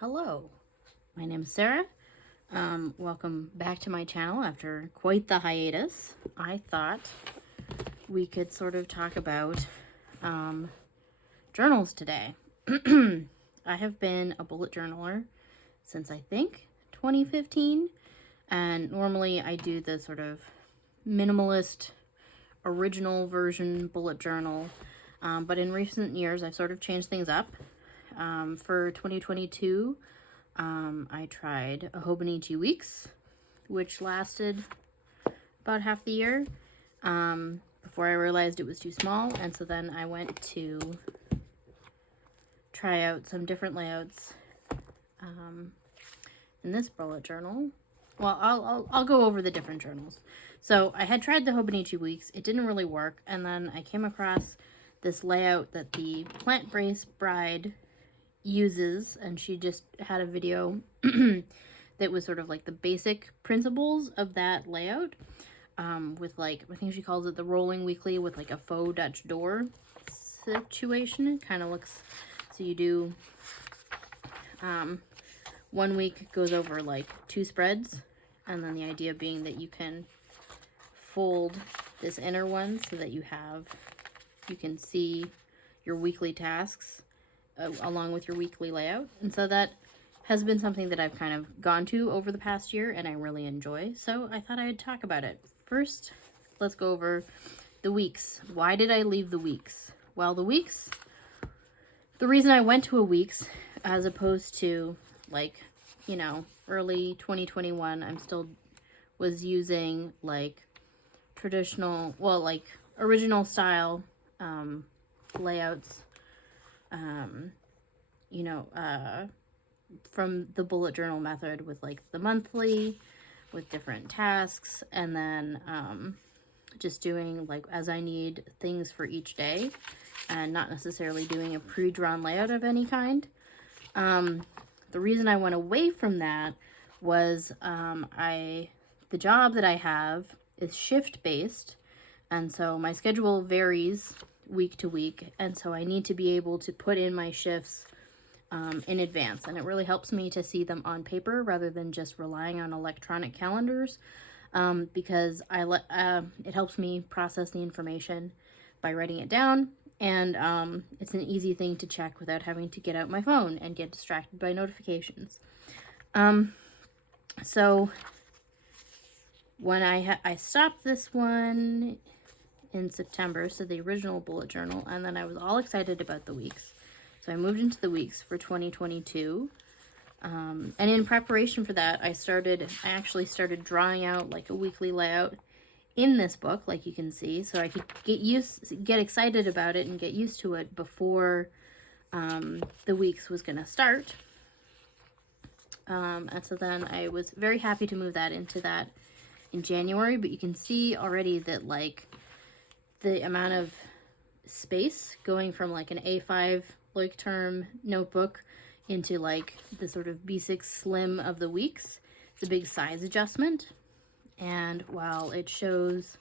Hello, my name is Sarah. Welcome back to my channel after quite the hiatus. I thought we could sort of talk about journals today. I have been a bullet journaler since I think 2015, and normally I do the sort of minimalist original version bullet journal, but in recent years I've sort of changed things up. For 2022, I tried a hobonichi weeks, which lasted about half the year, before I realized it was too small, and so then I went to try out some different layouts in this bullet journal. Well, I'll go over the different journals. So I had tried the hobonichi weeks. It didn't really work, and then I came across this layout that the plant-based bride uses, and she just had a video that was sort of like the basic principles of that layout, with like, I think she calls it the rolling weekly with like a faux Dutch door situation. It kind of looks, so you do 1 week goes over like 2 spreads, and then the idea being that you can fold this inner one so that you can see your weekly tasks along with your weekly layout. And so that has been something that I've kind of gone to over the past year and I really enjoy. So I thought I'd talk about it. First, let's go over the weeks. Why did I leave the weeks? Well, the reason I went to a weeks as opposed to like, early 2021, I'm still was using like traditional, well, like original style layouts, from the bullet journal method with like the monthly with different tasks, and then just doing like as I need things for each day and not necessarily doing a pre-drawn layout of any kind. The reason I went away from that was the job that I have is shift based, and so my schedule varies week to week, and so I need to be able to put in my shifts in advance, and it really helps me to see them on paper rather than just relying on electronic calendars, because it helps me process the information by writing it down, and it's an easy thing to check without having to get out my phone and get distracted by notifications. So when I stopped this one in September, so the original bullet journal, and then I was all excited about the weeks. So I moved into the weeks for 2022. And in preparation for that, I actually started drawing out like a weekly layout in this book, like you can see, so I could get excited about it and get used to it before the weeks was gonna start. And so then I was very happy to move that into that in January, but you can see already that like the amount of space going from like an A5 like term notebook into like the sort of B6 slim of the weeks, it's a big size adjustment. And while it shows,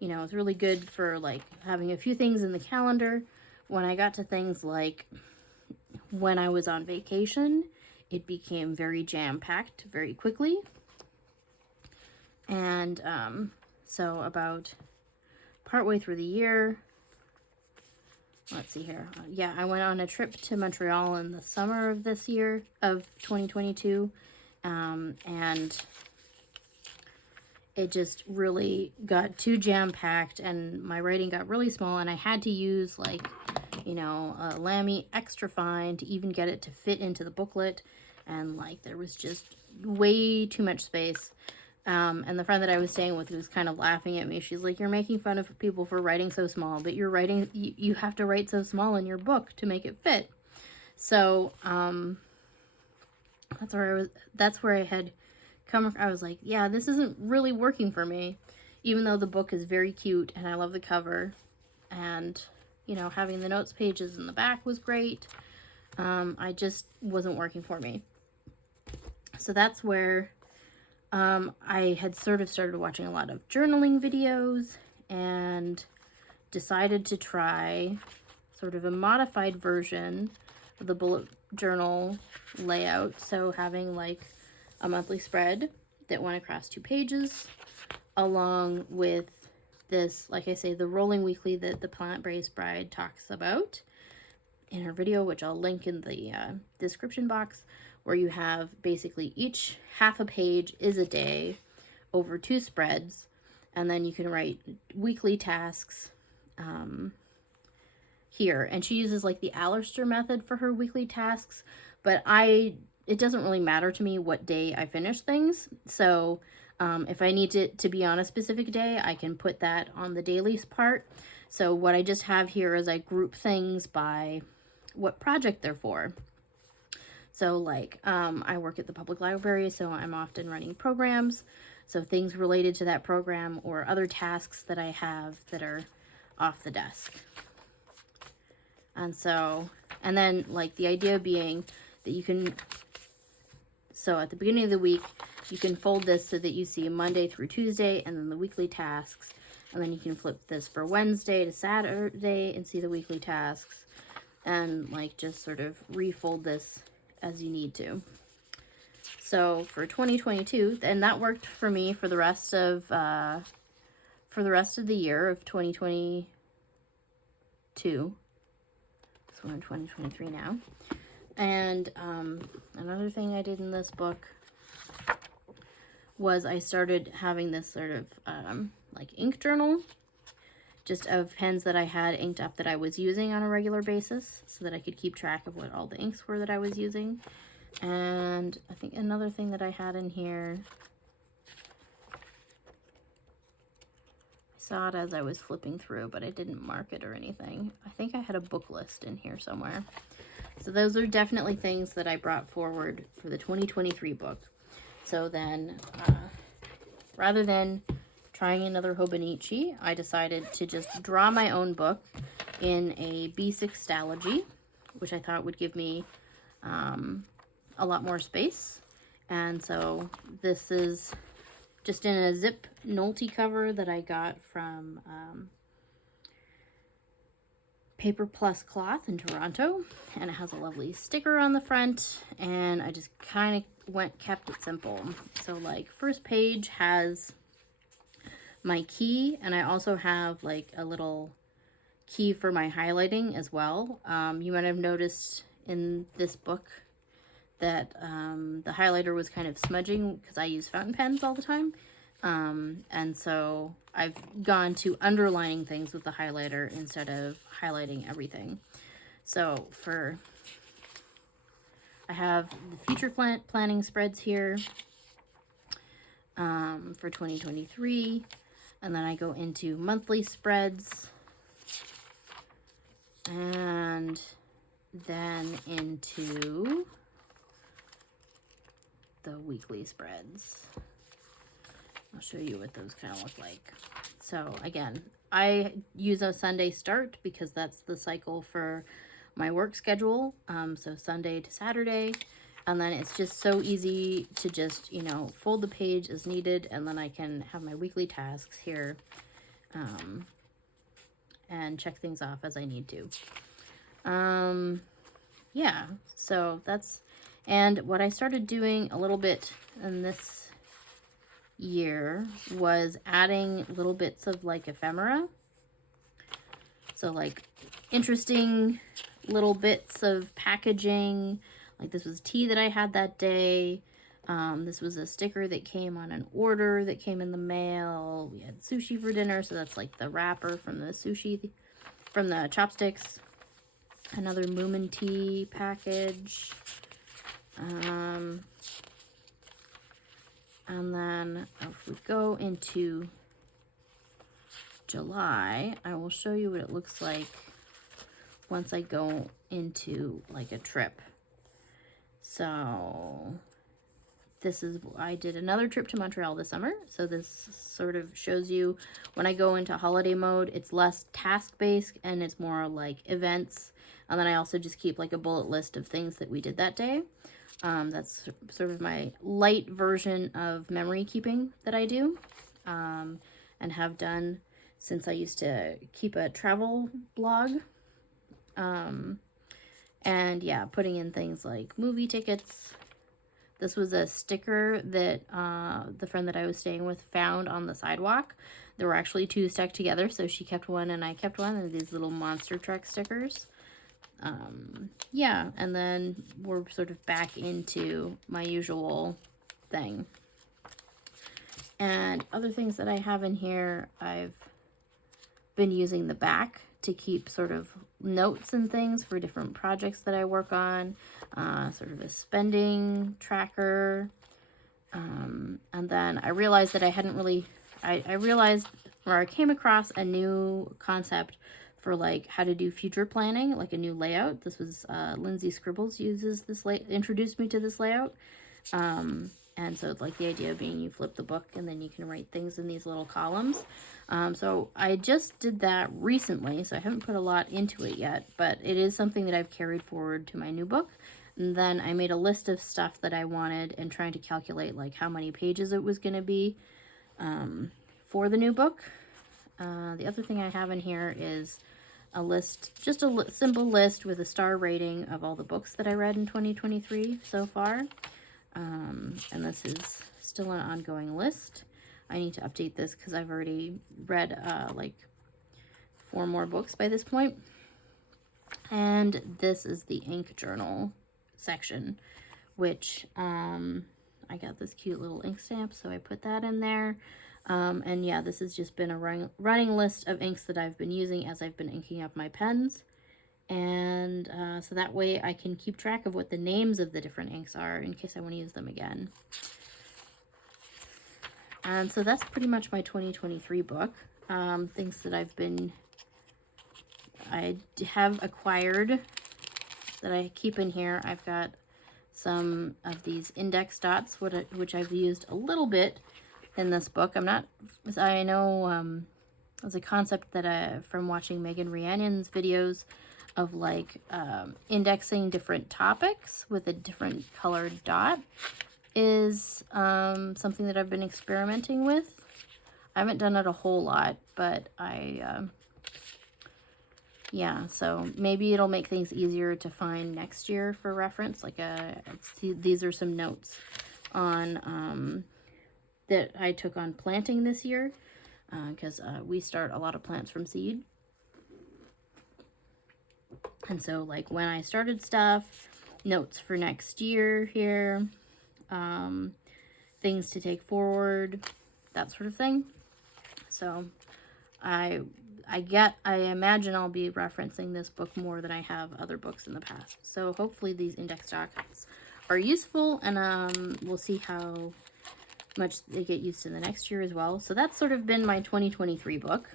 it's really good for like having a few things in the calendar, when I got to things like when I was on vacation, it became very jam-packed very quickly. And so about partway through the year, let's see here. Yeah, I went on a trip to Montreal in the summer of this year, of 2022, and it just really got too jam-packed and my writing got really small, and I had to use like, a Lamy extra fine to even get it to fit into the booklet, and like there was just way too much space. And the friend that I was staying with was kind of laughing at me. She's like, "You're making fun of people for writing so small, but you have to write so small in your book to make it fit." So, that's where I had come. I was like, yeah, this isn't really working for me, even though the book is very cute and I love the cover, and, having the notes pages in the back was great. I just wasn't working for me. So that's where I had sort of started watching a lot of journaling videos and decided to try sort of a modified version the bullet journal layout. So having like a monthly spread that went across 2 pages, along with this, like I say, the rolling weekly that the Plant-Based Bride talks about in her video, which I'll link in the description box, where you have basically each half a page is a day over 2 spreads, and then you can write weekly tasks here. And she uses like the Alistair method for her weekly tasks, but it doesn't really matter to me what day I finish things. So if I need to be on a specific day, I can put that on the dailies part. So what I just have here is I group things by what project they're for. So like I work at the public library, so I'm often running programs. So things related to that program or other tasks that I have that are off the desk. And so, and then like the idea being that you can, so at the beginning of the week, you can fold this so that you see Monday through Tuesday and then the weekly tasks. And then you can flip this for Wednesday to Saturday and see the weekly tasks. And like just sort of refold this as you need to. So for 2022, and that worked for me for the rest of the year of 2022. So we're in 2023 now. And another thing I did in this book was I started having this sort of like ink journal, just of pens that I had inked up that I was using on a regular basis, so that I could keep track of what all the inks were that I was using. And I think another thing that I had in here, I saw it as I was flipping through, but I didn't mark it or anything. I think I had a book list in here somewhere. So those are definitely things that I brought forward for the 2023 book. So then, rather than trying another hobonichi, I decided to just draw my own book in a B6 Stalogy, which I thought would give me a lot more space. And so this is just in a zip Nolte cover that I got from Paper Plus Cloth in Toronto, and it has a lovely sticker on the front, and I just kind of kept it simple. So like first page has my key, and I also have like a little key for my highlighting as well. You might have noticed in this book that the highlighter was kind of smudging because I use fountain pens all the time. And so I've gone to underlining things with the highlighter instead of highlighting everything. So I have the future planning spreads here for 2023. And then I go into monthly spreads. And then into the weekly spreads. I'll show you what those kind of look like. So again, I use a Sunday start because that's the cycle for my work schedule. So Sunday to Saturday, and then it's just so easy to just, you know, fold the page as needed, and then I can have my weekly tasks here and check things off as I need to. Yeah, so that's, and what I started doing a little bit in this year was adding little bits of like ephemera. So like interesting little bits of packaging. Like this was tea that I had that day. This was a sticker that came on an order that came in the mail. We had sushi for dinner, so that's like the wrapper from the sushi, from the chopsticks. Another Moomin tea package. And then if we go into July, I will show you what it looks like once I go into like a trip. So this is, I did another trip to Montreal this summer. So this sort of shows you when I go into holiday mode, it's less task-based and it's more like events. And then I also just keep like a bullet list of things that we did that day. That's sort of my light version of memory keeping that I do and have done since I used to keep a travel blog. And yeah, putting in things like movie tickets. This was a sticker that the friend that I was staying with found on the sidewalk. There were actually two stuck together, so she kept one and I kept one, and these little monster truck stickers. Yeah, and then we're sort of back into my usual thing. And other things that I have in here, I've been using the back to keep sort of notes and things for different projects that I work on, sort of a spending tracker. And then I realized that I hadn't really, I realized, or I came across a new concept for like how to do future planning, like a new layout. This was Lindsay Scribbles uses this, introduced me to this layout. And so like the idea being you flip the book and then you can write things in these little columns. So I just did that recently, so I haven't put a lot into it yet, but it is something that I've carried forward to my new book. And then I made a list of stuff that I wanted and trying to calculate like how many pages it was going to be for the new book. The other thing I have in here is a list, just a simple list with a star rating of all the books that I read in 2023 so far. And this is still an ongoing list. I need to update this because I've already read like 4 more books by this point. And this is the ink journal section, which I got this cute little ink stamp, so I put that in there. And yeah, this has just been a running list of inks that I've been using as I've been inking up my pens. And so that way I can keep track of what the names of the different inks are in case I want to use them again. And so that's pretty much my 2023 book. Things that I have acquired that I keep in here. I've got some of these index dots, which I've used a little bit in this book. I know it's a concept that from watching Megan Rhiannon's videos of like indexing different topics with a different colored dot is something that I've been experimenting with. I haven't done it a whole lot, but yeah, so maybe it'll make things easier to find next year for reference. Like these are some notes on that I took on planting this year, because we start a lot of plants from seed. And so like when I started stuff, notes for next year here, things to take forward, that sort of thing. So I imagine I'll be referencing this book more than I have other books in the past. So hopefully these index dots are useful, and we'll see how much they get used in the next year as well. So that's sort of been my 2023 book.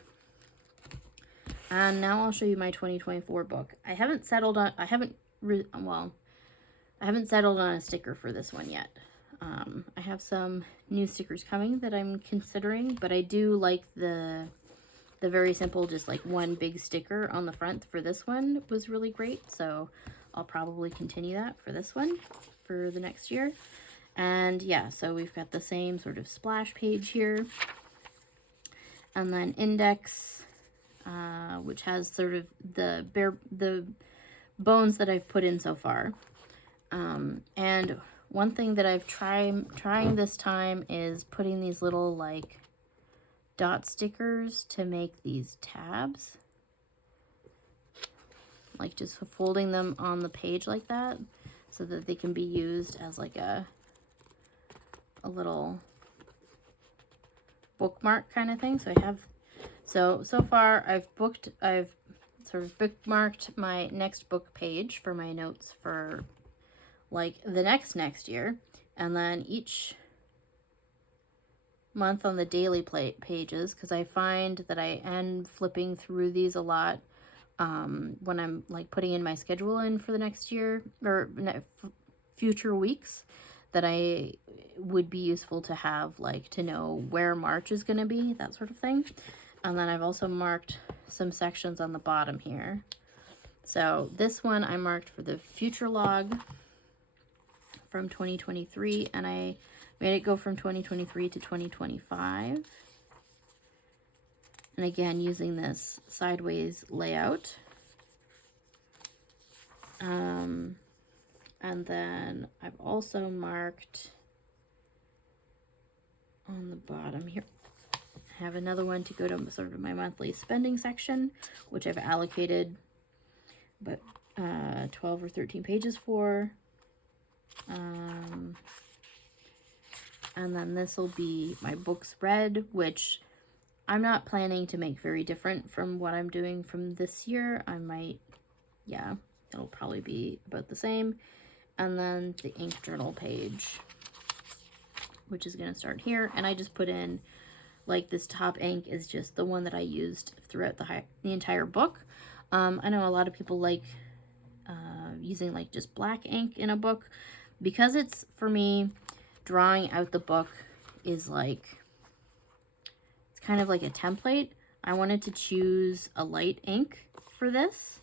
And now I'll show you my 2024 book. I haven't settled on a sticker for this one yet. I have some new stickers coming that I'm considering, but I do like the very simple, just like one big sticker on the front for this one was really great. So I'll probably continue that for this one for the next year. And yeah, so we've got the same sort of splash page here. And then index, which has sort of the bones that I've put in so far. And one thing that I've trying this time is putting these little like dot stickers to make these tabs. Like just folding them on the page like that so that they can be used as like a little bookmark kind of thing. So I have, so far I've sort of bookmarked my next book page for my notes for like the next year, and then each month on the daily pages, because I find that I end flipping through these a lot when I'm like putting in my schedule in for the next year or future weeks, that I would be useful to have, like to know where March is going to be, that sort of thing. And then I've also marked some sections on the bottom here. So this one I marked for the future log from 2023, and I made it go from 2023 to 2025. And again, using this sideways layout. And then I've also marked on the bottom here, I have another one to go to sort of my monthly spending section, which I've allocated but 12 or 13 pages for. And then this will be my books read, which I'm not planning to make very different from what I'm doing from this year. I might, yeah, it'll probably be about the same. And then the ink journal page, which is going to start here. And I just put in, like, this top ink is just the one that I used throughout the entire book. I know a lot of people like using like just black ink in a book, because it's, for me, drawing out the book is like, it's kind of like a template. I wanted to choose a light ink for this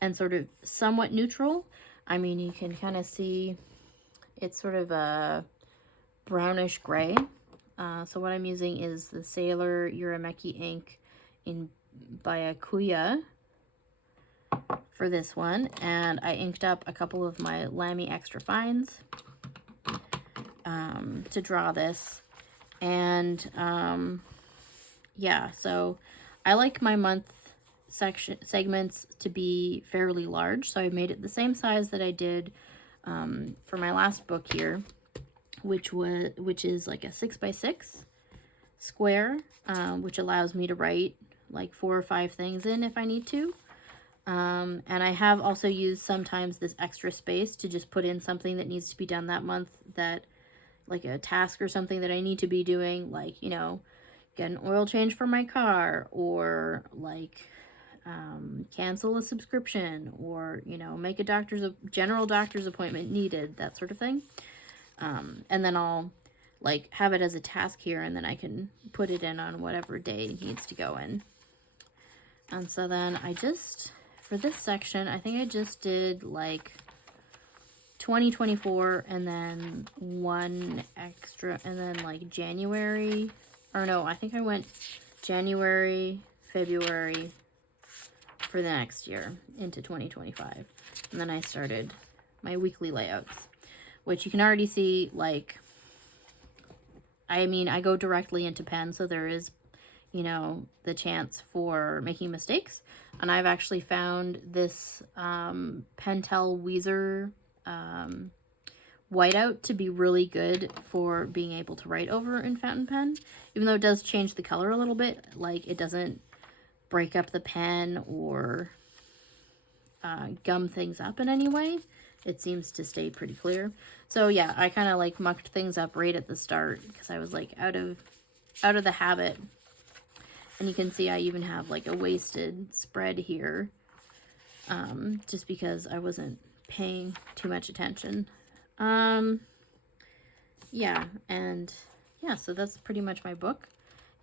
and sort of somewhat neutral. I mean, you can kind of see it's sort of a brownish gray. So what I'm using is the Sailor Urameki ink in Byakuya for this one, and I inked up a couple of my Lamy Extra Fines to draw this. And yeah, so I like my month segments to be fairly large, so I made it the same size that I did for my last book here, which is like a 6x6 square, which allows me to write like 4 or 5 things in if I need to. And I have also used sometimes this extra space to just put in something that needs to be done that month, that like a task or something that I need to be doing, like, you know, get an oil change for my car, or like cancel a subscription, or, you know, make a general doctor's appointment needed, that sort of thing. And then I'll like have it as a task here, and then I can put it in on whatever day it needs to go in. And so then for this section, I think I just did like 2024 and then one extra, and then like January, or no, I think I went January, February for the next year into 2025. And then I started my weekly layouts, which you can already see, like, I mean, I go directly into pen, so there is, you know, the chance for making mistakes. And I've actually found this Pentel Weezer whiteout to be really good for being able to write over in fountain pen, even though it does change the color a little bit. Like, it doesn't break up the pen or gum things up in any way. It seems to stay pretty clear. So yeah, I kind of like mucked things up right at the start because I was like out of the habit. And you can see I even have like a wasted spread here, just because I wasn't paying too much attention. Yeah, and yeah, so that's pretty much my book.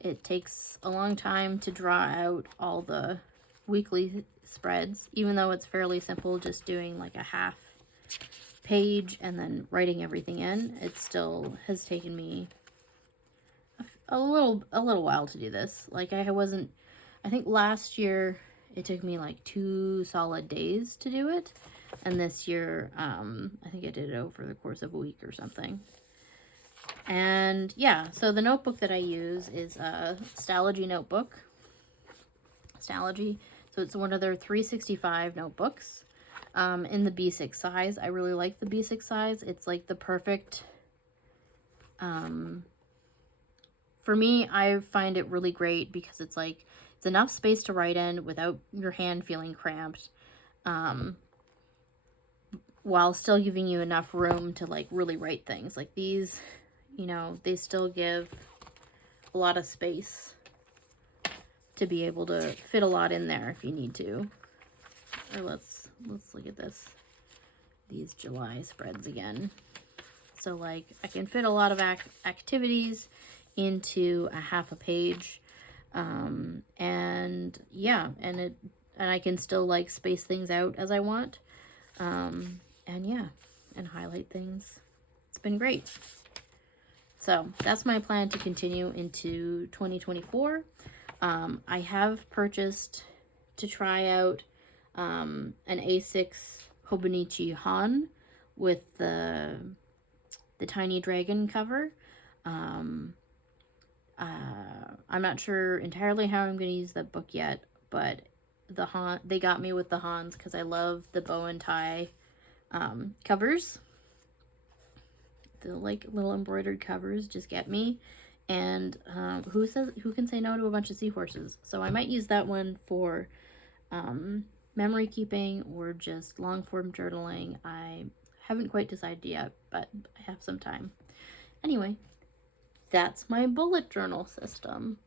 It takes a long time to draw out all the weekly spreads, even though it's fairly simple, just doing like a half page and then writing everything in. It still has taken me a little while to do this. Like, I think last year it took me like 2 solid days to do it, and this year I think I did it over the course of a week or something. And yeah, so the notebook that I use is a Stalogy notebook. Stalogy, so it's one of their 365 notebooks in the B6 size. I really like the B6 size. It's like the perfect, for me, I find it really great because it's like, it's enough space to write in without your hand feeling cramped, while still giving you enough room to like really write things. Like these, you know, they still give a lot of space to be able to fit a lot in there if you need to. Or let's look at this. These July spreads again. So like I can fit a lot of activities into a half a page. And yeah, and I can still like space things out as I want. And yeah, and highlight things. It's been great. So that's my plan to continue into 2024. I have purchased to try out an A6 hobonichi Han with the tiny dragon cover. I'm not sure entirely how I'm going to use that book yet, but they got me with the Hans because I love the bow and tie covers. The like little embroidered covers just get me. And who can say no to a bunch of seahorses? So I might use that one for memory keeping or just long form journaling. I haven't quite decided yet, but I have some time. Anyway, that's my bullet journal system.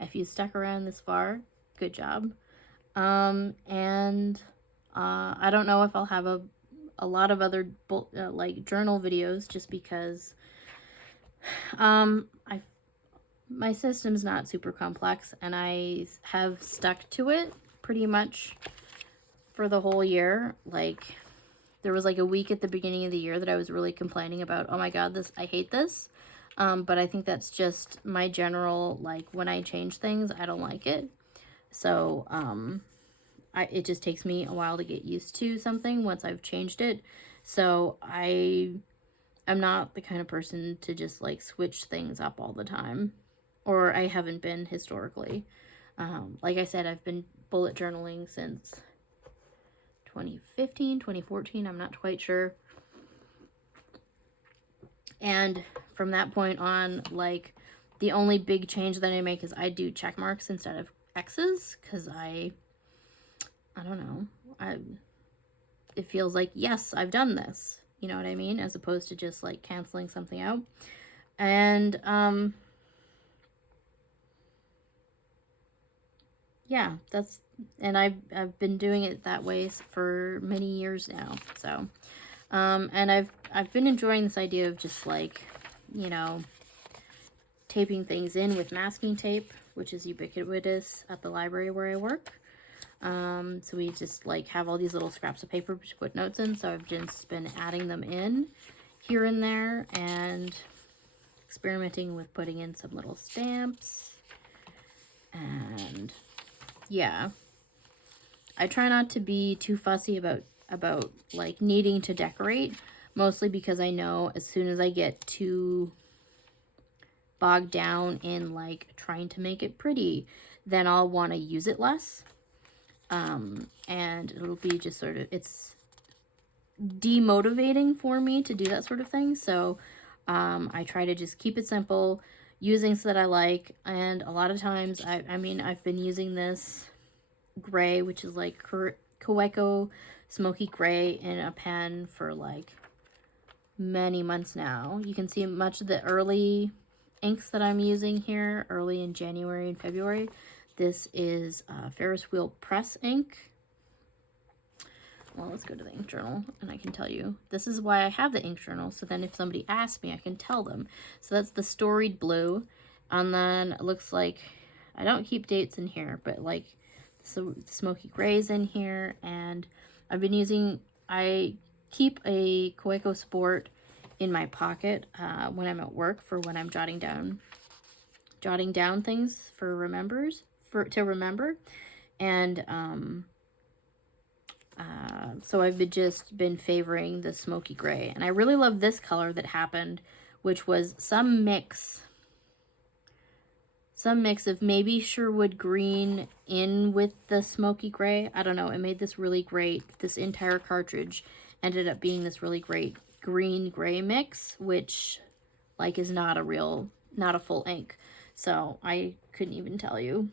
If you stuck around this far, good job. And I don't know if I'll have a lot of other like journal videos, just because my system's not super complex, and I have stuck to it pretty much for the whole year. Like, there was like a week at the beginning of the year that I was really complaining about, oh my god, I hate this. But I think that's just my general, like, when I change things, I don't like it. So it just takes me a while to get used to something once I've changed it. So I'm not the kind of person to just like switch things up all the time, or I haven't been historically. Like I said, I've been bullet journaling since 2015, 2014, I'm not quite sure. And from that point on, like, the only big change that I make is I do check marks instead of X's, because I don't know, it feels like, yes, I've done this, you know what I mean, as opposed to just like canceling something out. And yeah, and I've been doing it that way for many years now. So and I've been enjoying this idea of just like, you know, taping things in with masking tape, which is ubiquitous at the library where I work. So we just like have all these little scraps of paper to put notes in. So I've just been adding them in here and there and experimenting with putting in some little stamps. And yeah, I try not to be too fussy about like needing to decorate, mostly because I know as soon as I get too bogged down in like trying to make it pretty, then I'll want to use it less. And it'll be just sort of, it's demotivating for me to do that sort of thing. So I try to just keep it simple, use things that I like. And a lot of times, I mean, I've been using this gray, which is like Kaweco Smoky Gray, in a pen for like many months now. You can see much of the early inks that I'm using here, early in January and February. This is Ferris Wheel Press ink. Well, let's go to the ink journal and I can tell you. This is why I have the ink journal, so then if somebody asks me, I can tell them. So that's the Storied Blue. And then it looks like, I don't keep dates in here, but like, so the Smoky Gray's in here. And I've been using, I keep a Kaweco Sport in my pocket when I'm at work, for when I'm jotting down things to remember. And so I've just been favoring the Smoky Gray, and I really love this color that happened, which was some mix of maybe Sherwood green in with the Smoky Gray. I don't know, it made this really great, this entire cartridge ended up being this really great green gray mix, which like is not a full ink. So I couldn't even tell you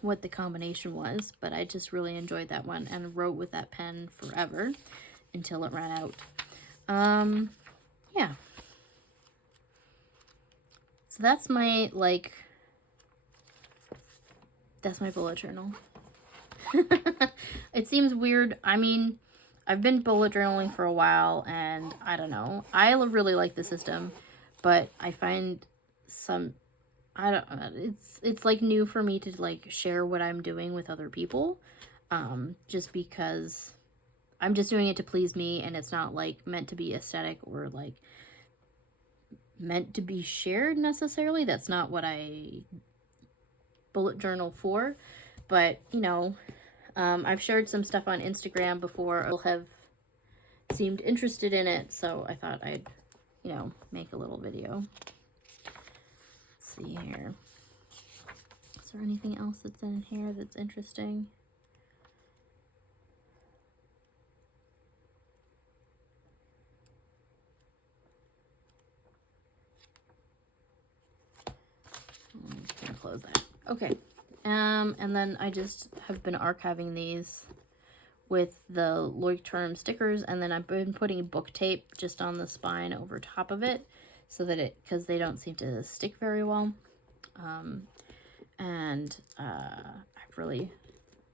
what the combination was, but I just really enjoyed that one and wrote with that pen forever until it ran out. Yeah. So that's my bullet journal. It seems weird. I mean, I've been bullet journaling for a while, and I don't know. I really like the system, but I find it's like new for me to like share what I'm doing with other people, just because I'm just doing it to please me, and it's not like meant to be aesthetic or like meant to be shared necessarily. That's not what I bullet journal for. But you know, I've shared some stuff on Instagram before. People have seemed interested in it, so I thought I'd, you know, make a little video. Let's see here. Is there anything else that's in here that's interesting? I'm just gonna close that. Okay. And then I just have been archiving these with the Leuchtturm stickers, and then I've been putting book tape just on the spine over top of it so that because they don't seem to stick very well. I've really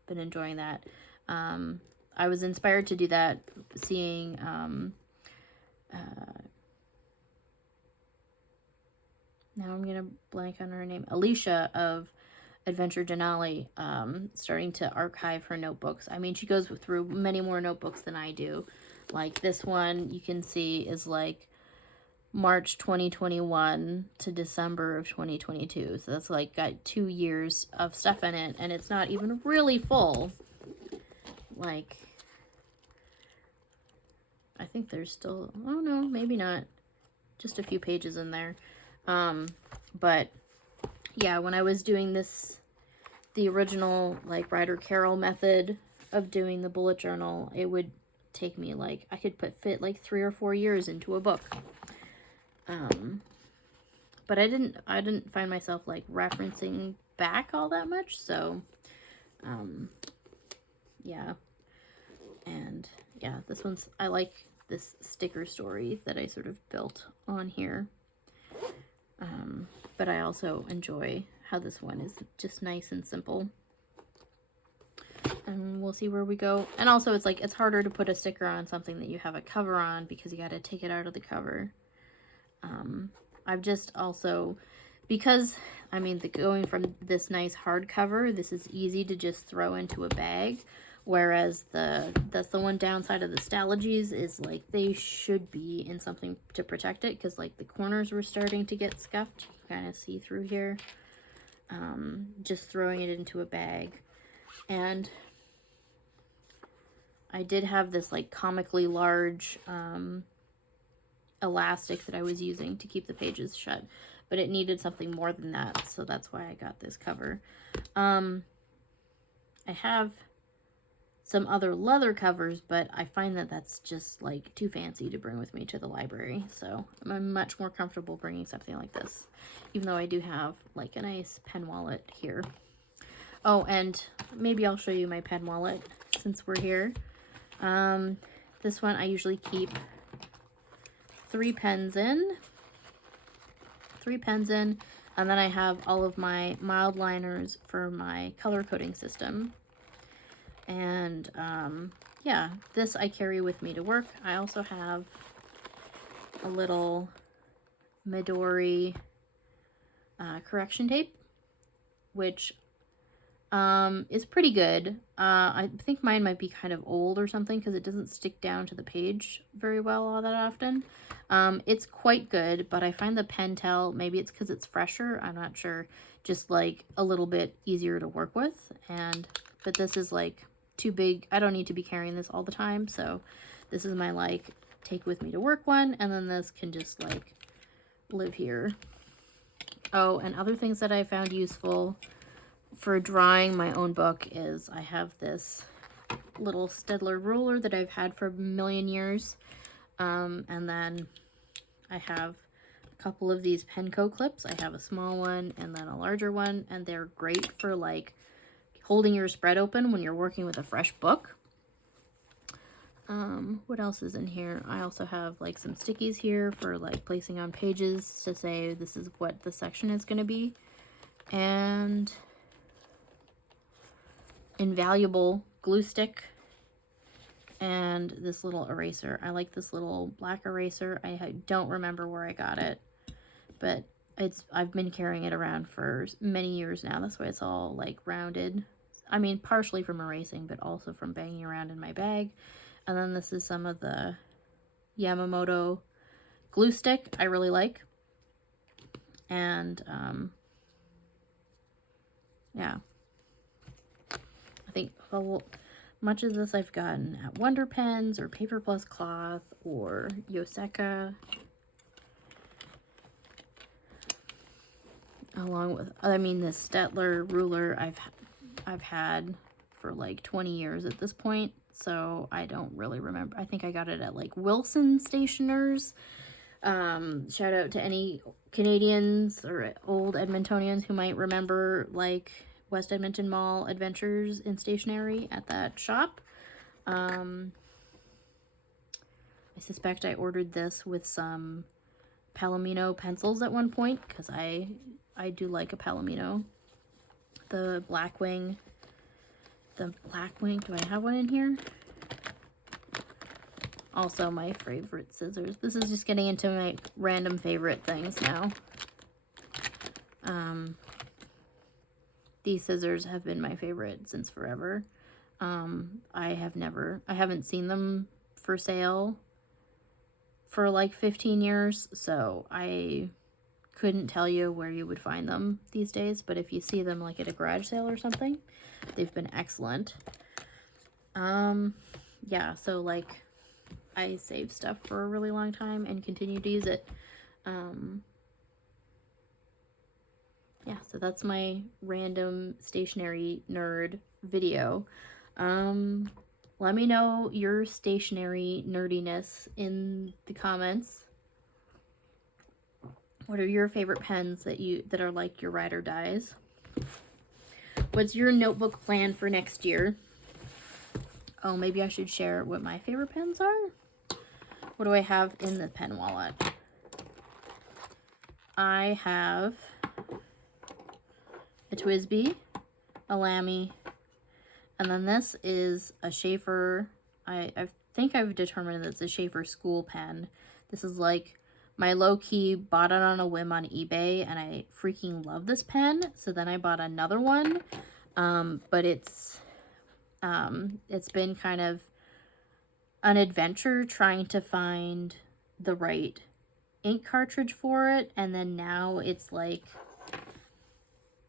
been enjoying that. I was inspired to do that seeing now I'm gonna blank on her name, Alicia of Adventure Denali, starting to archive her notebooks. I mean, she goes through many more notebooks than I do. Like this one, you can see is like March 2021 to December of 2022. So that's like got 2 years of stuff in it, and it's not even really full. Like, I think there's still, oh no, maybe not. Just a few pages in there. But yeah, when I was doing this, the original like Ryder Carroll method of doing the bullet journal, it would take me like, I could fit like 3 or 4 years into a book. But I didn't find myself like referencing back all that much. So, yeah. And yeah, this one's, I like this sticker story that I sort of built on here. But I also enjoy how this one is just nice and simple. And we'll see where we go. And also it's like, it's harder to put a sticker on something that you have a cover on because you got to take it out of the cover. I've just also, because, I mean, going from this nice hardcover, this is easy to just throw into a bag. Whereas that's the one downside of the Stalogies is like they should be in something to protect it, because like the corners were starting to get scuffed. You can kind of see through here. Just throwing it into a bag. And I did have this like comically large elastic that I was using to keep the pages shut, but it needed something more than that, so that's why I got this cover. I have some other leather covers, but I find that that's just like too fancy to bring with me to the library, so I'm much more comfortable bringing something like this, even though I do have like a nice pen wallet here. Oh, and maybe I'll show you my pen wallet since we're here. This one I usually keep 3 pens in, and then I have all of my mild liners for my color coding system. And yeah, this I carry with me to work. I also have a little Midori correction tape, which is pretty good. I think mine might be kind of old or something because it doesn't stick down to the page very well all that often. It's quite good, but I find the Pentel, maybe it's because it's fresher, I'm not sure, just like a little bit easier to work with. But this is like too big. I don't need to be carrying this all the time, so this is my like take with me to work one, and then this can just like live here. Oh, and other things that I found useful for drawing my own book is I have this little Staedtler ruler that I've had for a million years, and then I have a couple of these Penco clips. I have a small one and then a larger one, and they're great for like holding your spread open when you're working with a fresh book. What else is in here? I also have like some stickies here for like placing on pages to say this is what the section is going to be, and invaluable glue stick, and this little eraser. I like this little black eraser. I don't remember where I got it, but I've been carrying it around for many years now. That's why it's all like rounded. I mean, partially from erasing, but also from banging around in my bag. And then this is some of the Yamamoto glue stick I really like. And yeah, I I think much of this I've gotten at Wonder Pens or Paper Plus Cloth or Yoseka. Along with, I mean, this Stettler ruler I've had for like 20 years at this point, so I don't really remember. I think I got it at like Wilson Stationers. Shout out to any Canadians or old Edmontonians who might remember like West Edmonton Mall Adventures in Stationery at that shop. I suspect I ordered this with some Palomino pencils at one point, because I do like a Palomino. The Blackwing. Do I have one in here? Also my favorite scissors. This is just getting into my random favorite things now. These scissors have been my favorite since forever. I haven't seen them for sale for like 15 years, so I couldn't tell you where you would find them these days, but if you see them like at a garage sale or something, they've been excellent. Yeah, so like I save stuff for a really long time and continue to use it. Yeah, so that's my random stationery nerd video. Let me know your stationery nerdiness in the comments. What are your favorite pens that are like your ride or dies? What's your notebook plan for next year? Oh, maybe I should share what my favorite pens are. What do I have in the pen wallet? I have a Twisby, a Lamy, and then this is a Schaefer. I think I've determined that it's a Schaefer school pen. This is like my low-key bought it on a whim on eBay, and I freaking love this pen. So then I bought another one, but it's been kind of an adventure trying to find the right ink cartridge for it, and then now it's like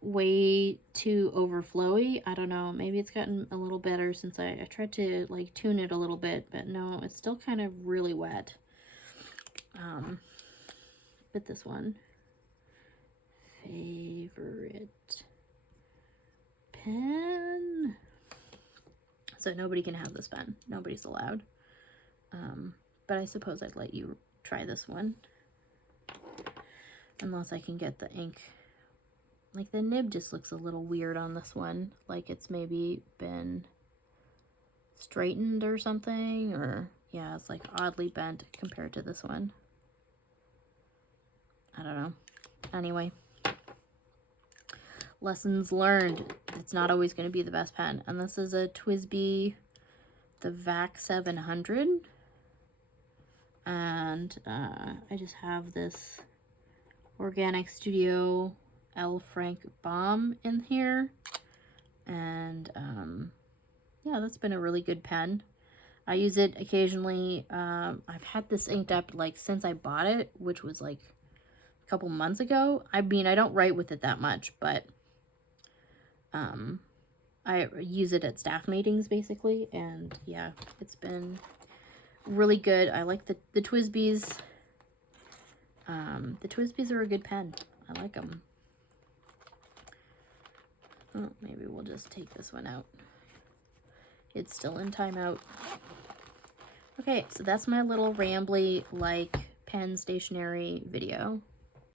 way too overflowy. I don't know, maybe it's gotten a little better since I tried to like tune it a little bit, but no, it's still kind of really wet. But this one, favorite pen. So nobody can have this pen. Nobody's allowed. But I suppose I'd let you try this one. Unless I can get the ink. Like the nib just looks a little weird on this one. Like it's maybe been straightened or something. Or yeah, it's like oddly bent compared to this one. I don't know. Anyway. Lessons learned. It's not always going to be the best pen. And this is a Twisby, the VAC 700. And I just have this Organic Studio L. Frank Balm in here. And yeah, that's been a really good pen. I use it occasionally. I've had this inked up like since I bought it, which was like a couple months ago. I mean, I don't write with it that much, but I use it at staff meetings basically, and yeah, it's been really good. I like the Twisbys. The Twisbys are a good pen. I like them. Oh, maybe we'll just take this one out. It's still in timeout. Okay, so that's my little rambly like pen stationery video.